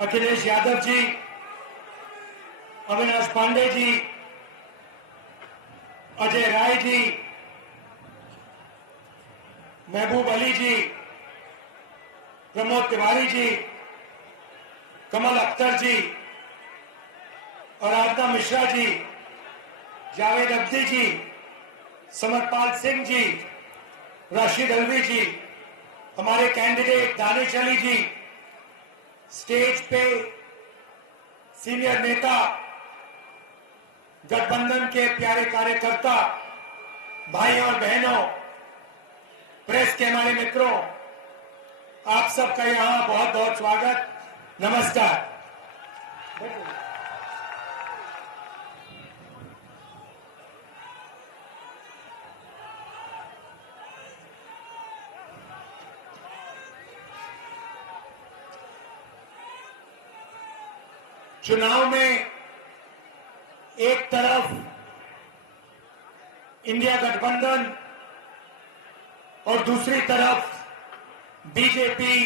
अखिलेश यादव जी, अविनाश पांडे जी, अजय राय जी, महबूब अली जी, प्रमोद तिवारी जी, कमल अख्तर जी, आराधना मिश्रा जी, जावेद अब्दी जी, समरपाल सिंह जी, राशिद अलवी जी, हमारे कैंडिडेट दानिश अली जी, स्टेज पे सीनियर नेता, गठबंधन के प्यारे कार्यकर्ता, भाइयों और बहनों, प्रेस के हमारे मित्रों, आप सबका यहां बहुत बहुत स्वागत, नमस्कार। चुनाव में एक तरफ इंडिया गठबंधन और दूसरी तरफ बीजेपी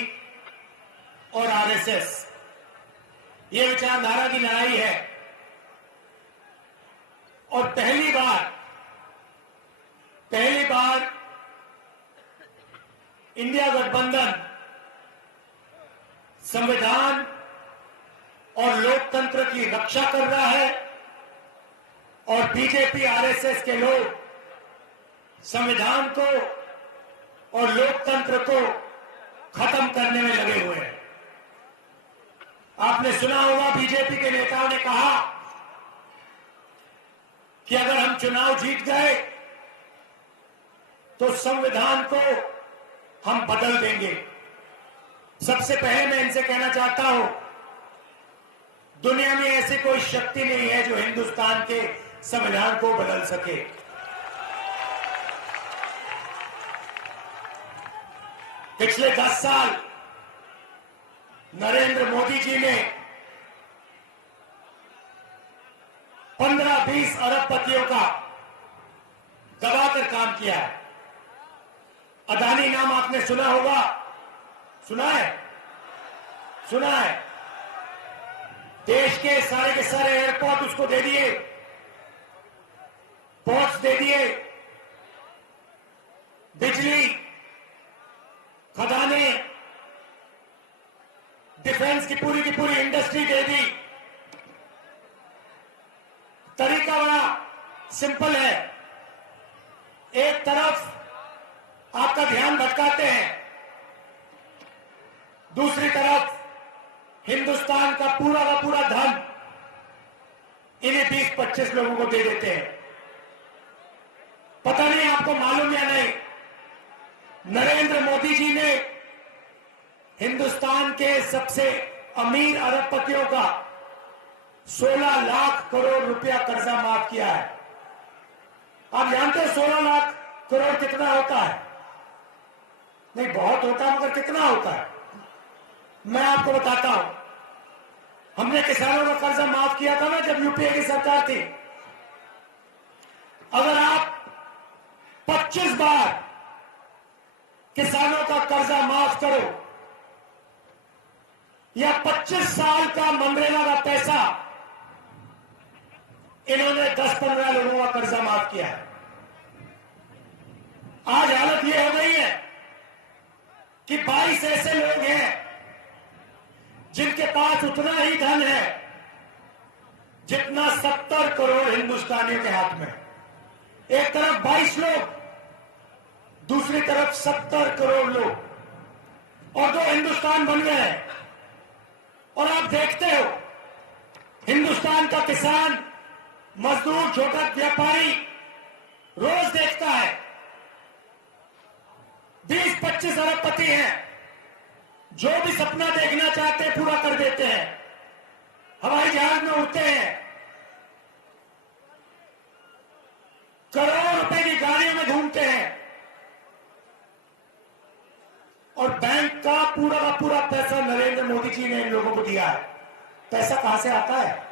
और आरएसएस, ये विचारधारा की लड़ाई है। और पहली बार इंडिया गठबंधन संविधान और लोकतंत्र की रक्षा कर रहा है और बीजेपी आरएसएस के लोग संविधान को और लोकतंत्र को खत्म करने में लगे हुए हैं। आपने सुना होगा, बीजेपी के नेताओं ने कहा कि अगर हम चुनाव जीत गए तो संविधान को हम बदल देंगे। सबसे पहले मैं इनसे कहना चाहता हूं, दुनिया में ऐसी कोई शक्ति नहीं है जो हिंदुस्तान के संविधान को बदल सके। पिछले 10 साल नरेंद्र मोदी जी ने 15-20 अरबपतियों का दबाकर काम किया है। अदानी नाम आपने सुना होगा, सुना है। देश के सारे एयरपोर्ट उसको दे दिए, पोर्ट्स दे दिए, बिजली, खदाने, डिफेंस की पूरी इंडस्ट्री दे दी। तरीका बड़ा सिंपल है। एक तरफ आपका ध्यान भटकाते हैं, दूसरी तरफ हिंदुस्तान का पूरा धन इन्हें 20-25 लोगों को दे देते हैं। पता नहीं आपको मालूम या नहीं, नरेंद्र मोदी जी ने हिंदुस्तान के सबसे अमीर अरबपतियों का 16 लाख करोड़ रुपया कर्जा माफ किया है। आप जानते हैं 16 लाख करोड़ कितना होता है? नहीं, बहुत होता है, मगर कितना होता है मैं आपको बताता हूं। हमने किसानों का कर्जा माफ किया था ना, जब यूपीए की सरकार थी। अगर आप 25 बार किसानों का कर्जा माफ करो या 25 साल का मनरेगा का पैसा, इन्होंने 10-15 लोगों का कर्जा माफ किया है। आज हालत यह हो गई है कि 22 ऐसे लोग हैं जिनके पास उतना ही धन है जितना 70 करोड़ हिंदुस्तानियों के हाथ में। एक तरफ 22 लोग, दूसरी तरफ 70 करोड़ लोग, और 2 हिंदुस्तान बन गए हैं। और आप देखते हो, हिंदुस्तान का किसान, मजदूर, छोटा व्यापारी रोज देखता है 20-25 अरबपति हैं, जो भी सपना देखना चाहते हैं पूरा कर देते हैं। हवाई जहाज में उड़ते हैं, करोड़ों रुपए की गाड़ियों में घूमते हैं, और बैंक का पूरा पैसा नरेंद्र मोदी जी ने इन लोगों को दिया है। पैसा कहां से आता है?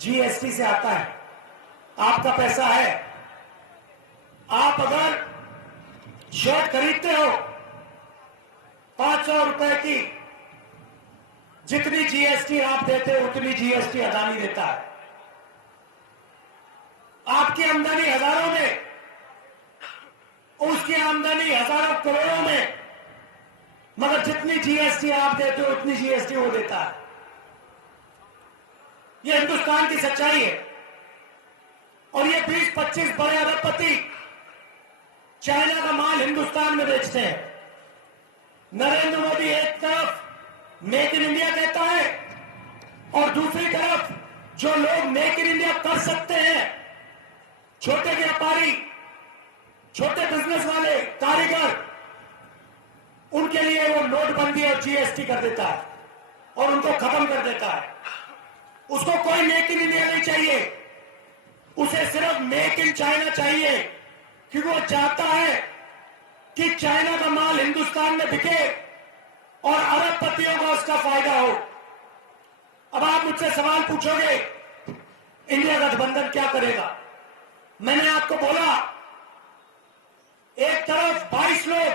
जीएसटी से आता है। आपका पैसा है। आप अगर शर्ट खरीदते हो 500 रुपए की, जितनी जीएसटी आप देते हो उतनी जीएसटी अदानी देता है। आपकी आमदनी हजारों में, उसकी आमदनी हजारों करोड़ों में, मगर जितनी जीएसटी आप देते हो उतनी जीएसटी वो देता है। ये हिंदुस्तान की सच्चाई है। और ये 20-25 बड़े अरबपति चाइना का माल हिंदुस्तान में बेचते हैं। नरेंद्र मोदी एक तरफ मेक इन इंडिया कहता है और दूसरी तरफ जो लोग मेक इन इंडिया कर सकते हैं, छोटे व्यापारी, छोटे बिजनेस वाले, कारीगर, उनके लिए वो नोटबंदी और जीएसटी कर देता है और उनको खत्म कर देता है। उसको कोई मेक इन इंडिया नहीं चाहिए, उसे सिर्फ मेक इन चाइना चाहिए, क्योंकि वो चाहता है कि चाइना का माल हिंदुस्तान में बिके और अरबपतियों को उसका फायदा हो। अब आप मुझसे सवाल पूछोगे, इंडिया गठबंधन क्या करेगा? मैंने आपको बोला, एक तरफ 22 लोग,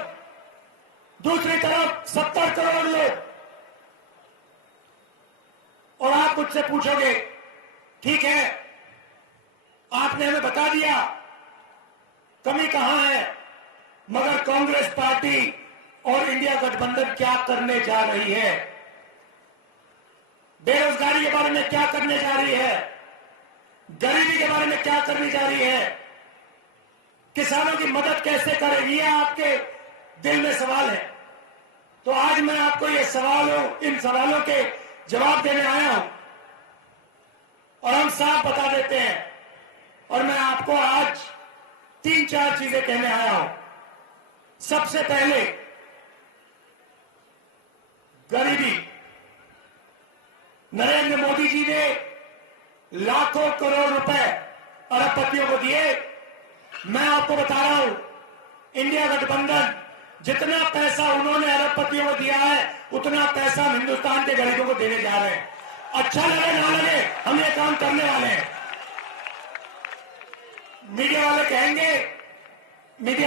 दूसरी तरफ 70 करोड़ लोग। और आप मुझसे पूछोगे, ठीक है, आपने हमें बता दिया कमी कहां है, मगर कांग्रेस पार्टी और इंडिया गठबंधन क्या करने जा रही है? बेरोजगारी के बारे में क्या करने जा रही है? गरीबी के बारे में क्या करने जा रही है? किसानों की मदद कैसे करेगी? ये आपके दिल में सवाल है। तो आज मैं आपको इन सवालों के जवाब देने आया हूं और हम साफ बता देते हैं। और मैं आपको आज 3-4 चीजें कहने आया हूं। सबसे पहले, गरीबी। नरेंद्र मोदी जी ने लाखों करोड़ रुपए अरबपतियों को दिए। मैं आपको बता रहा हूं, इंडिया गठबंधन जितना पैसा उन्होंने अरबपतियों को दिया है, उतना पैसा हम हिंदुस्तान के गरीबों को देने जा रहे हैं। अच्छा लगे ना लगे, हम ये काम करने वाले हैं। मीडिया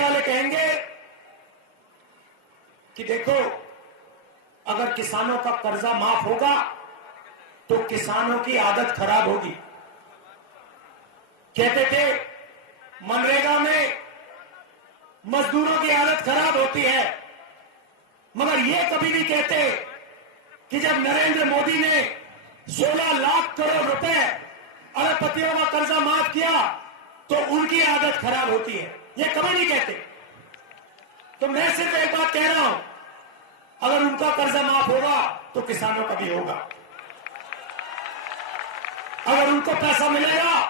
वाले कहेंगे कि देखो, अगर किसानों का कर्जा माफ होगा तो किसानों की आदत खराब होगी। कहते थे मनरेगा में मजदूरों की हालत खराब होती है, मगर ये कभी नहीं कहते कि जब नरेंद्र मोदी ने 16 लाख करोड़ रुपए अरबपतियों का कर्जा माफ किया तो उनकी आदत खराब होती है। ये कभी नहीं कहते। तो मैं सिर्फ एक बात कह रहा हूं, अगर उनका कर्जा माफ होगा तो किसानों का भी होगा। अगर उनको पैसा मिलेगा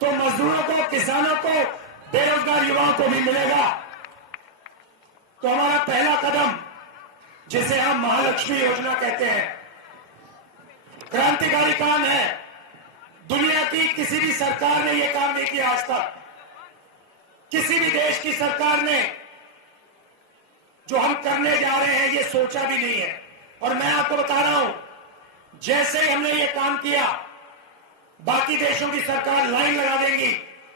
तो मजदूरों को, किसानों को, बेरोजगार युवाओं को भी मिलेगा। तो हमारा पहला कदम, जिसे हम महालक्ष्मी योजना कहते हैं, क्रांतिकारी काम है। दुनिया की किसी भी सरकार ने यह काम नहीं किया आज तक। किसी भी देश की सरकार ने जो हम करने जा रहे हैं ये सोचा भी नहीं है। और मैं आपको बता रहा हूं, जैसे हमने ये काम किया, बाकी देशों की सरकार लाइन लगा देंगी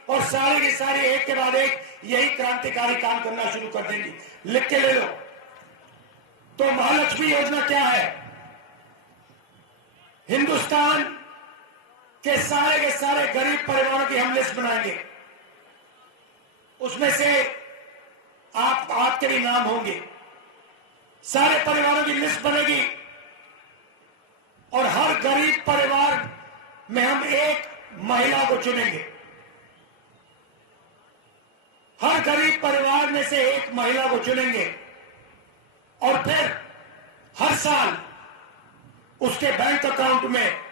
और सारी की सारी एक के बाद एक यही क्रांतिकारी काम करना शुरू कर देंगी। लिख के ले लो। तो महालक्ष्मी योजना क्या है? हिंदुस्तान के सारे गरीब परिवारों की हम लिस्ट बनाएंगे। उसमें से आपके भी नाम होंगे। सारे परिवारों की लिस्ट बनेगी और हर गरीब परिवार में हम एक महिला को चुनेंगे। हर गरीब परिवार में से एक महिला को चुनेंगे और फिर हर साल उसके बैंक अकाउंट में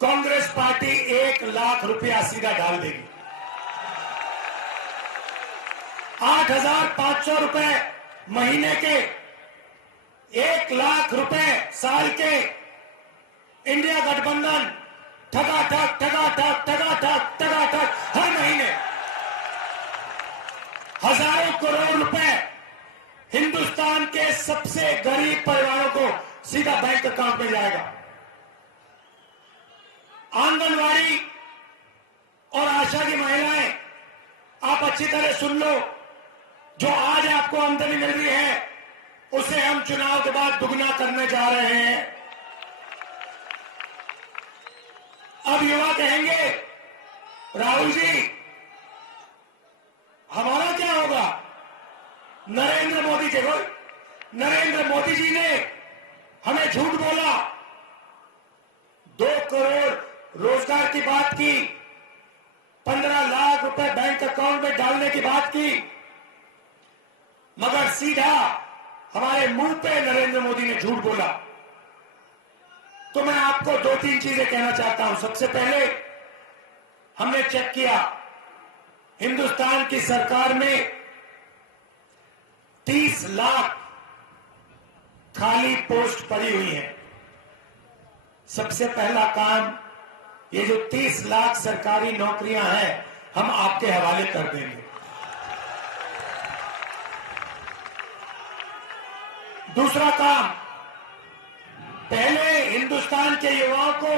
कांग्रेस पार्टी 1 लाख रुपया सीधा डाल देगी। 8,500 रुपए महीने के, 1 लाख रुपए साल के। इंडिया गठबंधन ठगाठक हर महीने हजारों करोड़ रुपए हिंदुस्तान के सबसे गरीब परिवारों को सीधा बैंक अकाउंट में जाएगा। आंगनवाड़ी और आशा की महिलाएं, आप अच्छी तरह सुन लो, जो आज आपको आमदनी मिल रही है उसे हम चुनाव के बाद दुगना करने जा रहे हैं। अब युवा कहेंगे, राहुल जी हमारा क्या होगा? नरेंद्र मोदी जी ने हमें झूठ बोला, 2 करोड़ रोजगार की बात की, 15 लाख रुपए बैंक अकाउंट में डालने की बात की, मगर सीधा हमारे मुंह पे नरेंद्र मोदी ने झूठ बोला। तो मैं आपको 2-3 चीजें कहना चाहता हूं। सबसे पहले हमने चेक किया, हिंदुस्तान की सरकार में 30 लाख खाली पोस्ट पड़ी हुई है। सबसे पहला काम, ये जो 30 लाख सरकारी नौकरियां हैं, हम आपके हवाले कर देंगे। दूसरा काम, पहले हिंदुस्तान के युवाओं को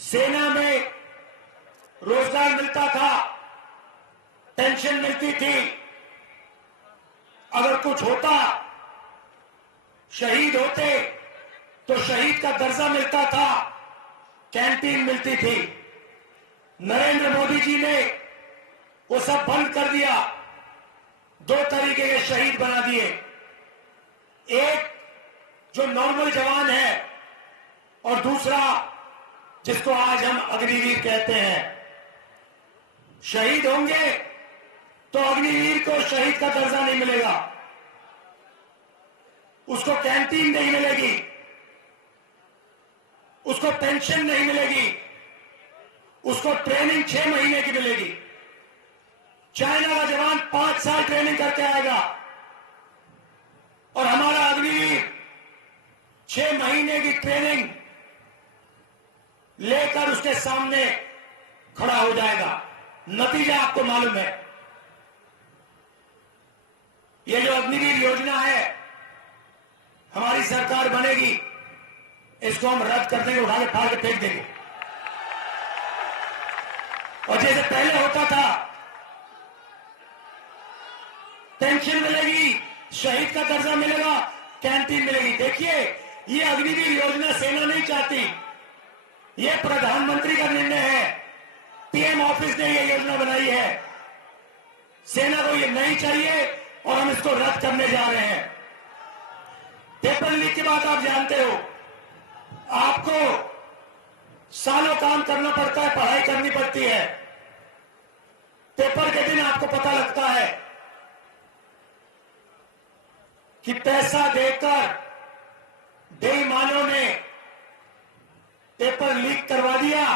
सेना में रोजगार मिलता था, पेंशन मिलती थी, अगर कुछ होता, शहीद होते तो शहीद का दर्जा मिलता था, कैंटीन मिलती थी। नरेंद्र मोदी जी ने वो सब बंद कर दिया, 2 तरीके के शहीद बना दिए। एक जो नॉर्मल जवान है और दूसरा जिसको आज हम अग्निवीर कहते हैं। शहीद होंगे तो अग्निवीर को शहीद का दर्जा नहीं मिलेगा, उसको कैंटीन नहीं मिलेगी, उसको पेंशन नहीं मिलेगी, उसको ट्रेनिंग 6 महीने की मिलेगी। चाइना का जवान 5 साल ट्रेनिंग करके आएगा और हमारा अग्निवीर 6 महीने की ट्रेनिंग लेकर उसके सामने खड़ा हो जाएगा। नतीजा आपको मालूम है। ये जो अग्निवीर योजना है, हमारी सरकार बनेगी, इसको हम रद्द कर देंगे, उठा के फाड़ के फेंक देंगे। और जैसे पहले होता था, पेंशन मिलेगी, शहीद का दर्जा मिलेगा, कैंटीन मिलेगी। देखिए, ये अग्निवीर योजना सेना नहीं चाहती, ये प्रधानमंत्री का निर्णय है, पीएम ऑफिस ने ये योजना बनाई है। सेना को ये नहीं चाहिए और हम इसको रद्द करने जा रहे हैं। पेपर लीक की बात आप जानते हो, आपको सालों काम करना पड़ता है, पढ़ाई करनी पड़ती है, पेपर के दिन आपको पता लगता है कि पैसा देकर बेईमानों ने पेपर लीक करवा दिया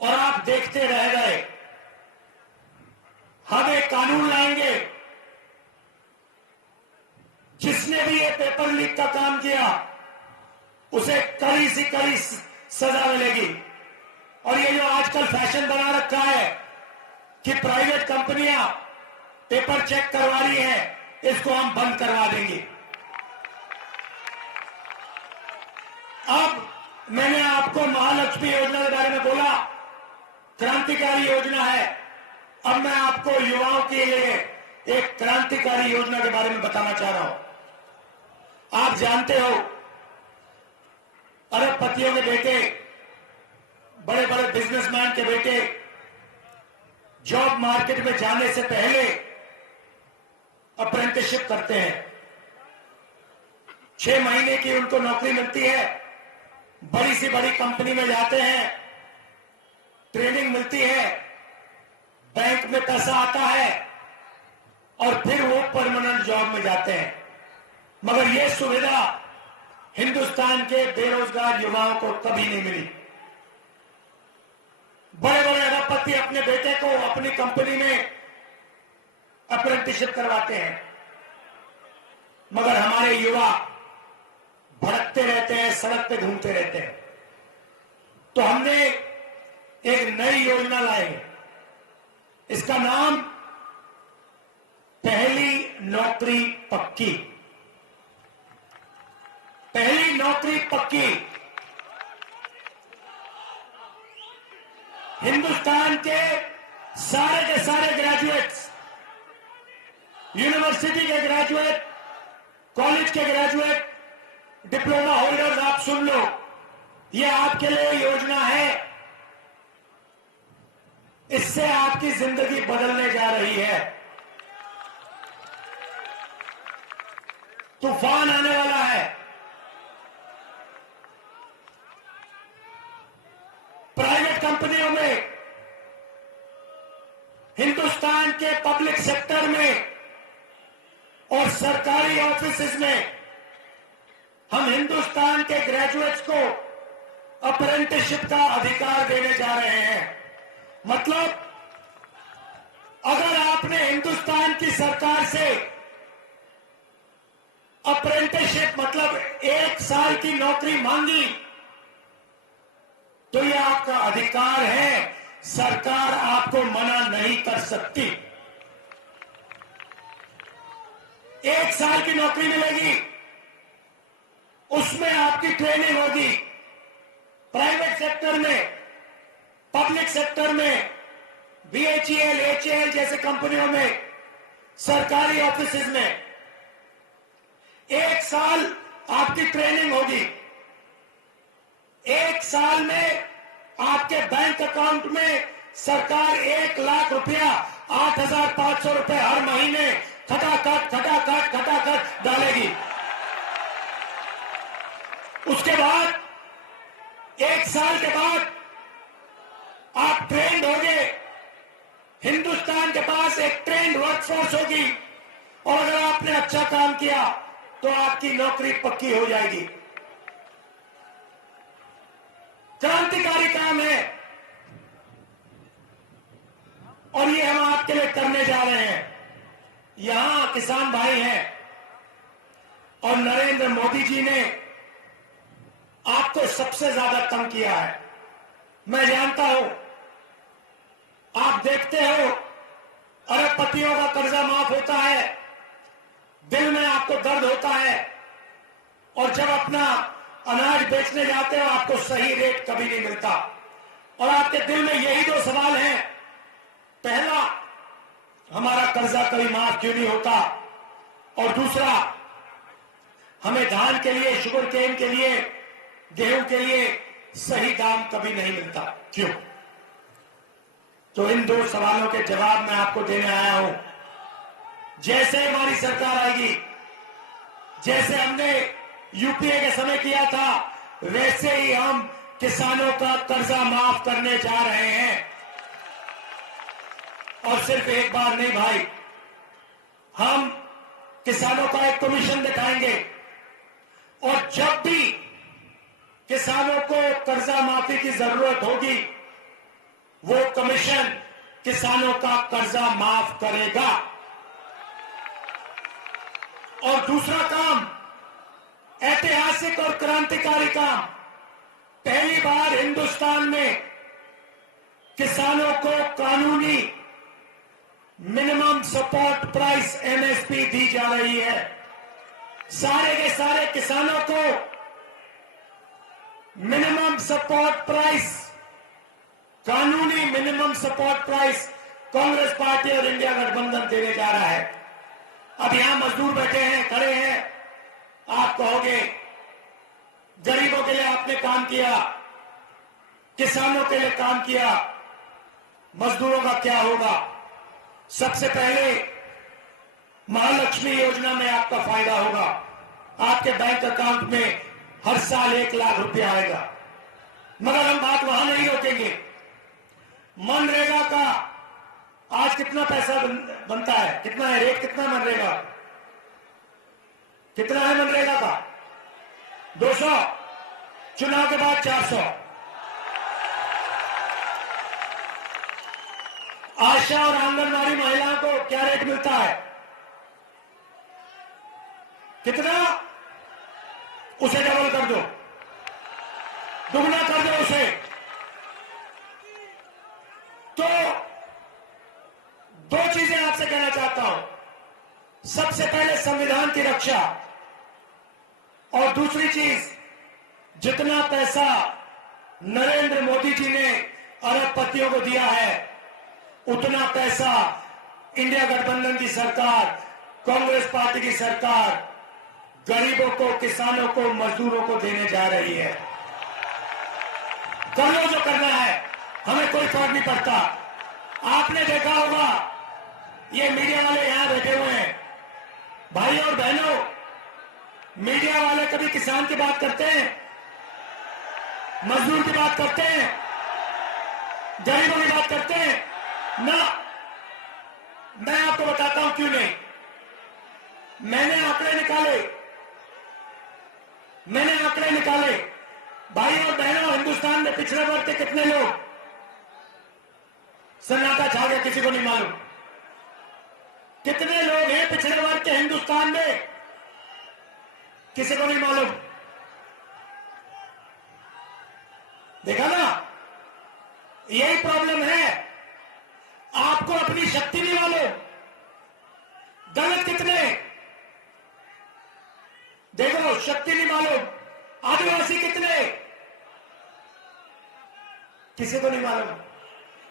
और आप देखते रह गए। हम एक कानून लाएंगे, जिसने भी ये पेपर लीक का काम किया उसे कड़ी से कड़ी सजा मिलेगी। और ये जो आजकल फैशन बना रखा है कि प्राइवेट कंपनियां पेपर चेक करवा रही हैं, इसको हम बंद करवा देंगे। अब मैंने आपको महालक्ष्मी योजना के बारे में बोला, क्रांतिकारी योजना है। अब मैं आपको युवाओं के लिए एक क्रांतिकारी योजना के बारे में बताना चाह रहा हूं। आप जानते हो, अरबपतियों के बेटे, बड़े बड़े बिजनेसमैन के बेटे जॉब मार्केट में जाने से पहले अप्रेंटिसशिप करते हैं। 6 महीने की उनको नौकरी मिलती है, बड़ी सी बड़ी कंपनी में जाते हैं, ट्रेनिंग मिलती है, बैंक में पैसा आता है और फिर वो परमानेंट जॉब में जाते हैं। मगर ये सुविधा हिंदुस्तान के बेरोजगार युवाओं को कभी नहीं मिली। बड़े बड़े अरबपति अपने बेटे को अपनी कंपनी में अप्रेंटिसशिप करवाते हैं, मगर हमारे युवा भटकते रहते हैं, सड़क पे घूमते रहते हैं। तो हमने एक नई योजना लाई, इसका नाम पहली नौकरी पक्की। पहली नौकरी पक्की। हिंदुस्तान के सारे ग्रेजुएट्स यूनिवर्सिटी के ग्रेजुएट, कॉलेज के ग्रेजुएट, डिप्लोमा होल्डर्स, आप सुन लो, ये आपके लिए योजना है। इससे आपकी जिंदगी बदलने जा रही है। तूफान आने वाला है। प्राइवेट कंपनियों में, हिंदुस्तान के पब्लिक सेक्टर में और सरकारी ऑफिसेज में हम हिंदुस्तान के ग्रेजुएट्स को अप्रेंटिसशिप का अधिकार देने जा रहे हैं। मतलब अगर आपने हिंदुस्तान की सरकार से अप्रेंटिसशिप मतलब 1 साल की नौकरी मांगी तो यह आपका अधिकार है, सरकार आपको मना नहीं कर सकती। 1 साल की नौकरी मिलेगी, उसमें आपकी ट्रेनिंग होगी। प्राइवेट सेक्टर में, पब्लिक सेक्टर में, बीएचईएल, एचईएल जैसे कंपनियों में, सरकारी ऑफिसेज में 1 साल आपकी ट्रेनिंग होगी। 1 साल में आपके बैंक अकाउंट में सरकार 1 लाख रुपया, 8,500 रुपए हर महीने खटाखट डालेगी। उसके बाद 1 साल के बाद आप ट्रेंड होंगे। हिंदुस्तान के पास एक ट्रेंड वर्कफोर्स होगी और अगर आपने अच्छा काम किया तो आपकी नौकरी पक्की हो जाएगी। क्रांतिकारी काम है और ये हम आपके लिए करने जा रहे हैं। यहां किसान भाई हैं और नरेंद्र मोदी जी ने आपको सबसे ज्यादा तंग किया है। मैं जानता हूं, आप देखते हो अरबपतियों का कर्जा माफ होता है, दिल में आपको दर्द होता है और जब अपना अनाज बेचने जाते हो आपको सही रेट कभी नहीं मिलता और आपके दिल में यही 2 सवाल हैं। पहला, हमारा कर्जा कभी माफ क्यों नहीं होता, और दूसरा, हमें धान के लिए, शुगर केन के लिए, गेहूं के लिए सही दाम कभी नहीं मिलता, क्यों? तो इन 2 सवालों के जवाब मैं आपको देने आया हूं। जैसे हमारी सरकार आएगी, जैसे हमने यूपीए के समय किया था, वैसे ही हम किसानों का कर्जा माफ करने जा रहे हैं। और सिर्फ एक बार नहीं भाई, हम किसानों का एक कमीशन दिखाएंगे और जब भी किसानों को कर्जा माफी की जरूरत होगी वो कमीशन किसानों का कर्जा माफ करेगा। और दूसरा काम, ऐतिहासिक और क्रांतिकारी काम, पहली बार हिंदुस्तान में किसानों को कानूनी मिनिमम सपोर्ट प्राइस एमएसपी दी जा रही है। सारे के सारे किसानों को मिनिमम सपोर्ट प्राइस, कानूनी minimum support price Congress party और इंडिया गठबंधन देने जा रहा है। अब यहां मजदूर बैठे हैं, खड़े हैं, आप कहोगे गरीबों के लिए आपने काम किया, किसानों के लिए काम किया, मजदूरों का क्या होगा? सबसे पहले महालक्ष्मी योजना में आपका फायदा होगा। आपके बैंक अकाउंट में हर साल 1 लाख रुपया आएगा। मगर हम बात वहां नहीं रोकेंगे। मनरेगा का आज कितना पैसा बनता है? कितना है रेट? कितना मनरेगा? कितना है मनरेगा का? 200, चुनाव के बाद 400। आशा और आंगनबाड़ी महिलाओं को क्या रेट मिलता है? कितना? उसे डबल कर दो, दुगना कर दो उसे। तो 2 चीजें आपसे कहना चाहता हूं। सबसे पहले संविधान की रक्षा, और दूसरी चीज, जितना पैसा नरेंद्र मोदी जी ने अरबपतियों को दिया है उतना पैसा इंडिया गठबंधन की सरकार कांग्रेस पार्टी की सरकार गरीबों को, किसानों को, मजदूरों को देने जा रही है। कर लो जो करना है, हमें कोई फर्क नहीं पड़ता। आपने देखा होगा, ये मीडिया वाले यहां बैठे हुए हैं, भाई और बहनों, मीडिया वाले कभी किसान की बात करते हैं, मजदूर की बात करते हैं, गरीबों की बात करते हैं ना? मैं आपको बताता हूं क्यों नहीं। मैंने आंकड़े निकाले, भाई और बहनों, हिंदुस्तान में पिछड़े वर्ग के कितने लोग? सन्नाटा छा गया, किसी को नहीं मालूम। कितने लोग हैं पिछड़े वर्ग के हिंदुस्तान में? किसी को नहीं मालूम। देखा ना, यही प्रॉब्लम है। आपको अपनी शक्ति नहीं मालूम। दलित कितने? देखो, शक्ति नहीं मालूम। आदिवासी कितने? किसी को नहीं मालूम।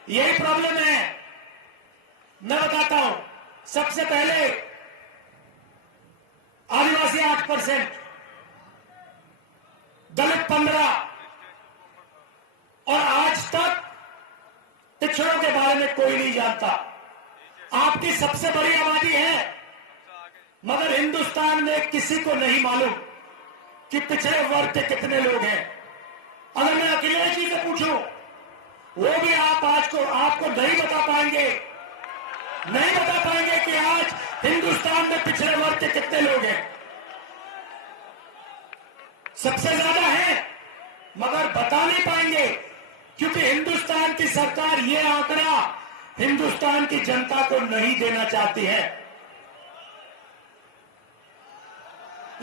यही प्रॉब्लम है। मैं बताता हूं। सबसे पहले आदिवासी 8%, दलित 15%, और आज तक पिछड़ों के बारे में कोई नहीं जानता। आपकी सबसे बड़ी आबादी है, मगर हिंदुस्तान में किसी को नहीं मालूम कि पिछड़े वर्ग के कितने लोग हैं। अगर मैं अखिलेश जी से पूछूं, वो भी आपको नहीं बता पाएंगे कि आज हिंदुस्तान में पिछड़े वर्ग के कितने लोग हैं। सबसे ज्यादा है, मगर बता नहीं पाएंगे, क्योंकि हिंदुस्तान की सरकार ये आंकड़ा हिंदुस्तान की जनता को नहीं देना चाहती है।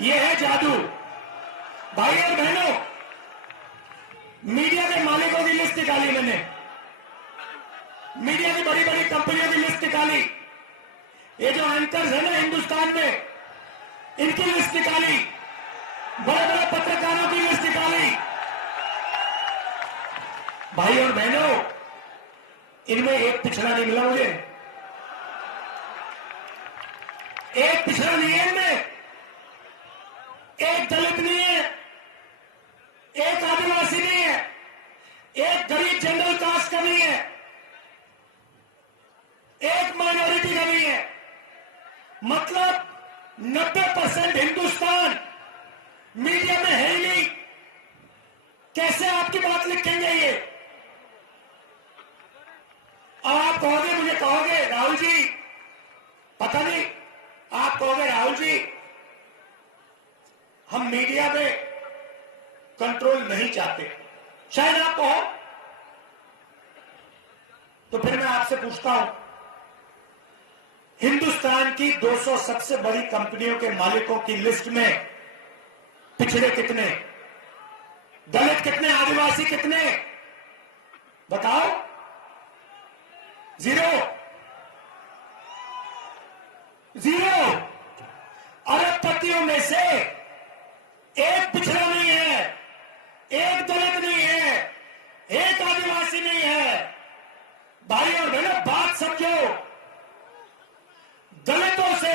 यह है जादू। भाई और बहनों, मीडिया के मालिकों की लिस्ट निकाली मैंने, मीडिया की बड़ी बड़ी कंपनियों की लिस्ट निकाली, ये जो एंकर्स है ना हिंदुस्तान में, इनकी लिस्ट निकाली, बड़े बड़े पत्रकारों की लिस्ट निकाली। भाई और बहनों, इनमें एक पिछड़ा नहीं मिला मुझे। एक पिछड़ा नहीं है इनमें, एक दलित नहीं है, एक आदिवासी नहीं है, एक गरीब जनरल कास्ट का नहीं है, एक माइनॉरिटी का नहीं है। मतलब 90% हिंदुस्तान मीडिया में है ही नहीं। कैसे आपकी बात लिखेंगे ये? और आप कहोगे, मुझे कहोगे राहुल जी, पता नहीं, आप कहोगे राहुल जी हम मीडिया में कंट्रोल नहीं चाहते, शायद आप कहो। तो फिर मैं आपसे पूछता हूं, हिंदुस्तान की 200 सबसे बड़ी कंपनियों के मालिकों की लिस्ट में पिछड़े कितने, दलित कितने, आदिवासी कितने? बताओ। जीरो। अरबपतियों में से एक पिछड़ा नहीं है, एक दलित नहीं है, एक आदिवासी नहीं है। भाई और बहनों, बात समझो। दलितों से,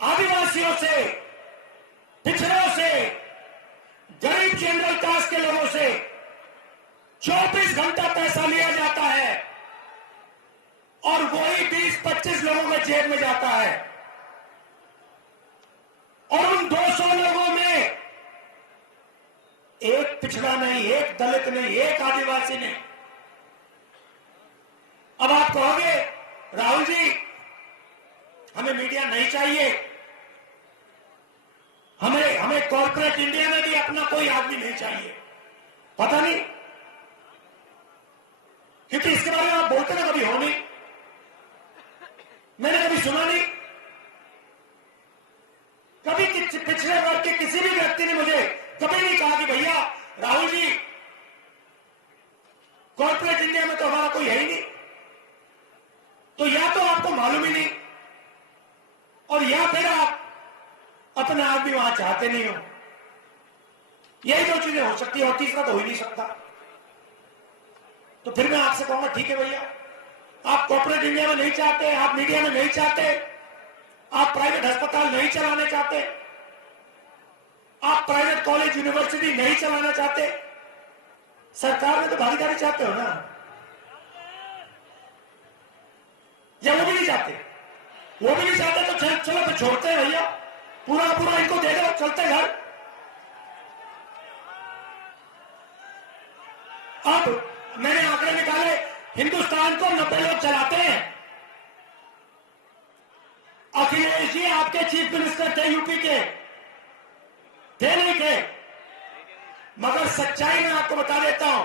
आदिवासियों से, पिछड़ों से, गरीब जनरल कास्ट के लोगों से 24 घंटा पैसा लिया जाता है और वही 20-25 लोगों के जेब में जाता है। और उन 200 लोगों में एक पिछड़ा नहीं, एक दलित नहीं, एक आदिवासी नहीं। अब आप कहोगे राहुल जी हमें मीडिया नहीं चाहिए, हमें कॉर्पोरेट इंडिया में भी अपना कोई आदमी नहीं चाहिए। पता नहीं, क्योंकि इसके बारे में आप बोलते ना कभी हो नहीं, मैंने कभी सुना नहीं। कभी पिछले वर्ग के किसी भी व्यक्ति ने मुझे कभी नहीं कहा कि भैया राहुल जी कॉर्पोरेट इंडिया में तो हमारा कोई है ही नहीं। तो या तो आपको मालूम ही नहीं, और या फिर आप अपना आदमी वहां चाहते नहीं हो। यही दो चीजें हो सकती है, और तीसरा तो हो ही नहीं सकता। तो फिर मैं आपसे कहूंगा ठीक है भैया, आप कॉर्पोरेट इंडिया में नहीं चाहते, आप मीडिया में नहीं चाहते, आप प्राइवेट अस्पताल नहीं चलाने चाहते, आप प्राइवेट कॉलेज यूनिवर्सिटी नहीं चलाना चाहते, सरकार में तो भागीदारी चाहते हो ना, या वो भी नहीं चाहते? वो भी नहीं चाहते तो चलो तो छोड़ते हैं भैया, पूरा पूरा इनको दे दो, चलते घर। अब मैंने आंकड़े निकाले, हिंदुस्तान को 90 लोग चलाते हैं। अखिलेश जी आपके चीफ मिनिस्टर थे यूपी के, थे नहीं थे? मगर सच्चाई में आपको बता देता हूं,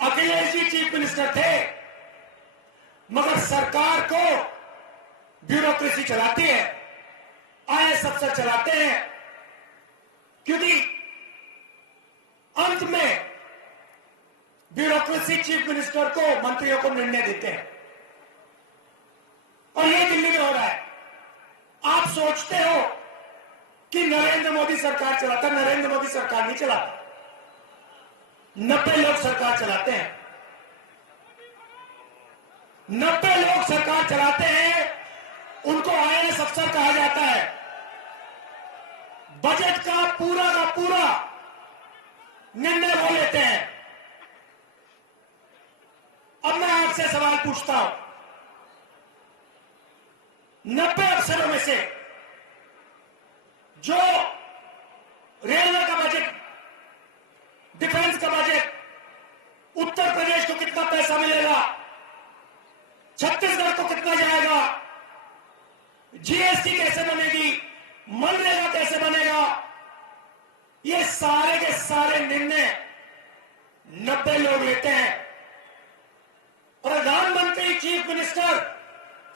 अखिलेश जी चीफ मिनिस्टर थे, मगर सरकार को ब्यूरोक्रेसी चलाती है, आईएएस अफसर चलाते हैं, क्योंकि अंत में ब्यूरोक्रेसी चीफ मिनिस्टर को, मंत्रियों को निर्णय देते हैं। और ये दिल्ली में हो रहा है। आप सोचते हो कि नरेंद्र मोदी सरकार चलाता, नरेंद्र मोदी सरकार नहीं चलाता, 90 लोग सरकार चलाते हैं। 90 लोग सरकार चलाते हैं, उनको आईएएस अफसर कहा जाता है। बजट का पूरा निर्णय वो लेते हैं। अब मैं आपसे सवाल पूछता हूं, 90 अफसरों में से जो रेलवे का बजट, डिफेंस का बजट, उत्तर प्रदेश को कितना पैसा मिलेगा, छत्तीसगढ़ को कितना जाएगा, जीएसटी कैसे बनेगी, मनरेगा कैसे बनेगा, ये सारे के सारे निर्णय 90 लोग लेते हैं। प्रधानमंत्री चीफ मिनिस्टर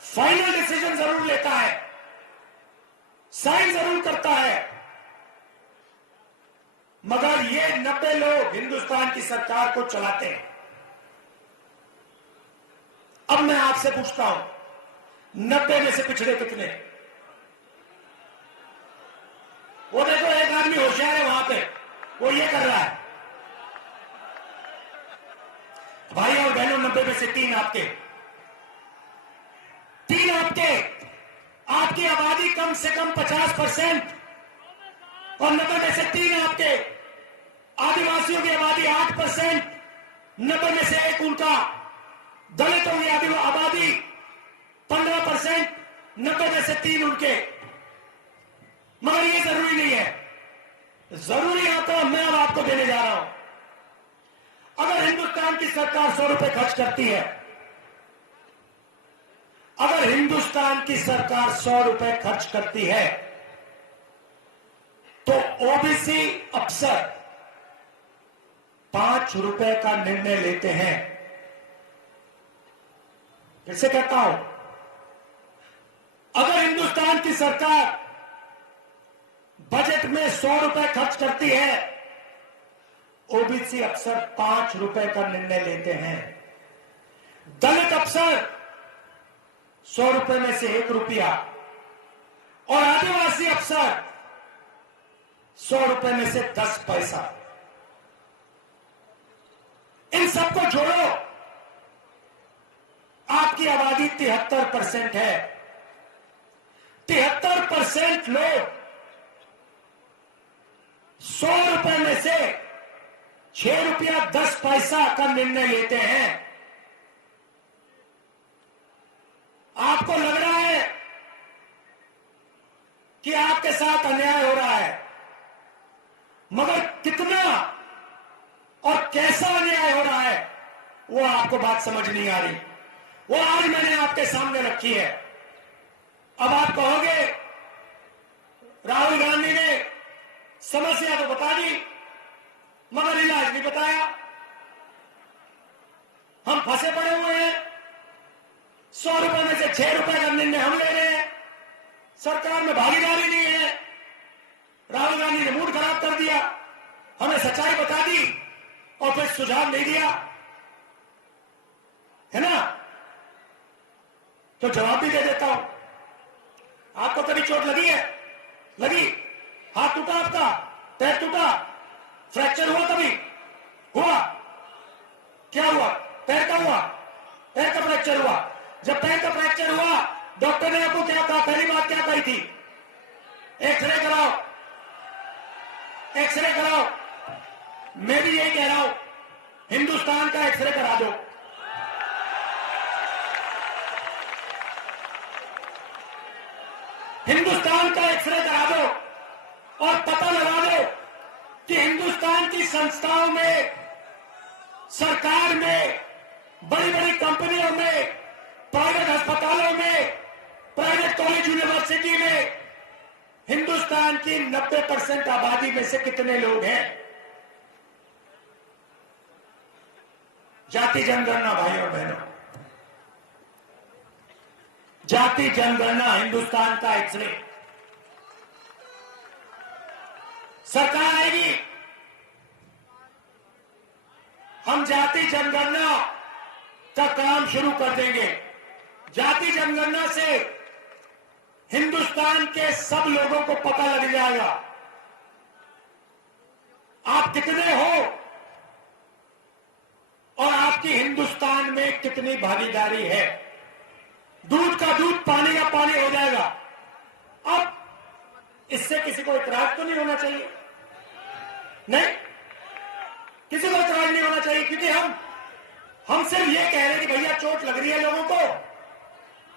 फाइनल डिसीजन जरूर लेता है, साइन जरूर करता है, मगर ये 90 लोग हिंदुस्तान की सरकार को चलाते हैं। अब मैं आपसे पूछता हूं, 90 में से पिछड़े कितने? वो देखो एक आदमी होशियार है वहां पे, वो ये कर रहा है। भाई और बहनों, 90 में से 3 आपके, 3 आपके, आपकी आबादी कम से कम 50%, और 90 में से 3 आपके, आदिवासियों की आबादी 8%, 90 में से 1 उनका, दलितों की आबादी 15%, 90 में से 3 उनके। मगर ये जरूरी नहीं है, जरूरी आंकड़ा मैं अब आपको देने जा रहा हूं। अगर हिंदुस्तान की सरकार 100 रुपए खर्च करती है, अगर हिंदुस्तान की सरकार 100 रुपए खर्च करती है, तो ओबीसी अफसर 5 रुपए का निर्णय लेते हैं। फिर से कहता हूं, अगर हिंदुस्तान की सरकार बजट में 100 रुपए खर्च करती है, ओबीसी अफसर 5 रुपए का निर्णय लेते हैं। दलित अफसर 100 रुपए में से 1 रुपया, और आदिवासी अफसर 100 रुपए में से 10 पैसा। इन सबको जोड़ो, आपकी आबादी 73% है। 73% लोग 100 रुपए में से 6 रुपया 10 पैसा का निर्णय लेते हैं। आपको लग रहा है कि आपके साथ अन्याय हो रहा है, मगर कितना और कैसा अन्याय हो रहा है वो आपको बात समझ नहीं आ रही। वो आज मैंने आपके सामने रखी है। अब आप कहोगे राहुल गांधी ने समस्या तो बता दी, मगर इलाज नहीं बताया। हम फंसे पड़े हुए हैं, 100 रुपए में से 6 रुपए का निर्णय हम ले रहे हैं, सरकार में भागीदारी नहीं है। राहुल गांधी ने मूड खराब कर दिया, हमें सच्चाई बता दी और फिर सुझाव नहीं दिया, है ना? तो जवाब भी दे देता हूं। आपको कभी चोट लगी है? लगी? हाथ टूटा आपका, पैर टूटा, फ्रैक्चर हुआ कभी? हुआ? क्या हुआ? पैर का हुआ? पैर का फ्रैक्चर हुआ। जब पैर का फ्रैक्चर हुआ, डॉक्टर ने आपको क्या कहा? पहली बात क्या कही थी? एक्सरे कराओ, एक्सरे कराओ। मैं भी यही कह रहा हूं, हिंदुस्तान का एक्सरे करा दो। हिंदुस्तान का एक्सरे करा दो और पता लगा दो कि हिंदुस्तान की संस्थाओं में, सरकार में, बड़ी बड़ी कंपनियों में, प्राइवेट अस्पतालों में, प्राइवेट कॉलेज यूनिवर्सिटी में हिंदुस्तान की 90% आबादी में से कितने लोग हैं? जाति जनगणना भाइयों और बहनों, जाति जनगणना, हिंदुस्तान का एक्सरे। सरकार आएगी, हम जाति जनगणना का काम शुरू कर देंगे। जाति जनगणना से हिंदुस्तान के सब लोगों को पता लग जाएगा आप कितने हो और आपकी हिंदुस्तान में कितनी भागीदारी है। दूध का दूध, पानी का पानी हो जाएगा। अब इससे किसी को इतराज तो नहीं होना चाहिए, नहीं, किसी को इतराज नहीं होना चाहिए, क्योंकि हम सिर्फ ये कह रहे हैं कि भैया चोट लग रही है लोगों को,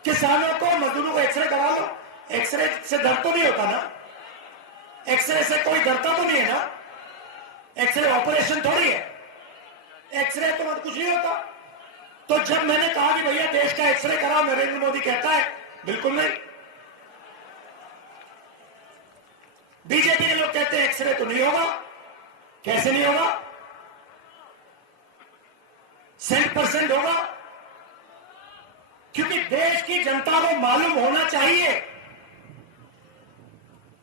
किसानों को, मजदूरों को एक्सरे करा लो। एक्सरे से दर्द तो नहीं होता ना, एक्सरे से कोई डरता तो नहीं है ना, एक्सरे ऑपरेशन थोड़ी है, एक्सरे तो मतलब कुछ नहीं होता। तो जब मैंने कहा कि भैया देश का एक्सरे कराओ, नरेंद्र मोदी कहता है बिल्कुल नहीं। बीजेपी के लोग कहते हैं एक्सरे तो नहीं होगा। कैसे नहीं होगा? 100% होगा, क्योंकि देश की जनता को मालूम होना चाहिए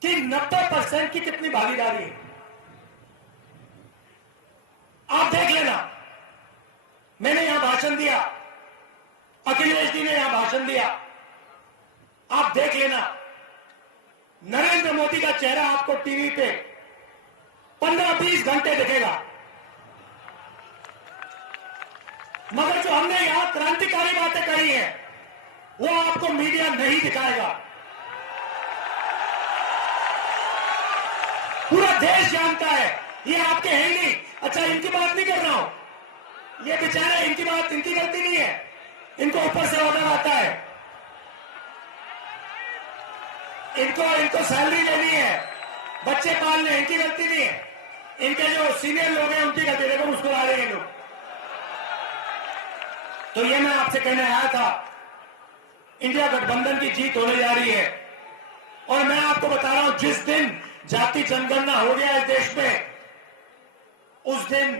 कि 90% की कितनी भागीदारी है। आप देख लेना, मैंने यहां भाषण दिया, अखिलेश जी ने यहां भाषण दिया, आप देख लेना, नरेंद्र मोदी का चेहरा आपको टीवी पे 15-20 घंटे दिखेगा, मगर जो हमने यहां क्रांतिकारी बातें करी हैं वो आपको मीडिया नहीं दिखाएगा। पूरा देश जानता है, ये आपके हैं ही नहीं। अच्छा, इनकी बात नहीं कर रहा हूं, ये बेचारे, इनकी बात, इनकी गलती नहीं है, इनको ऊपर से ऑर्डर आता है, इनको सैलरी लेनी है, बच्चे पालने, इनकी गलती नहीं है। इनके जो सीनियर लोग हैं उनकी गलती। देखो मुस्कुरा रहे हैं लोग। तो ये मैं आपसे कहने आया था, इंडिया गठबंधन की जीत होने जा रही है और मैं आपको बता रहा हूं, जिस दिन जाति जनगणना हो गया इस देश में, उस दिन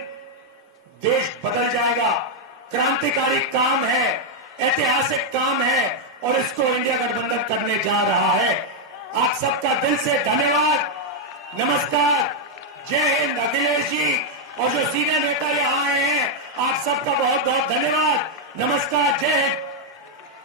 देश बदल जाएगा। क्रांतिकारी काम है, ऐतिहासिक काम है और इसको इंडिया गठबंधन करने जा रहा है। आप सबका दिल से धन्यवाद, नमस्कार, जय हिंद। अखिलेश जी और जो सीनियर नेता यहां आए हैं, आप सबका बहुत बहुत धन्यवाद, नमस्कार, जय हिंद।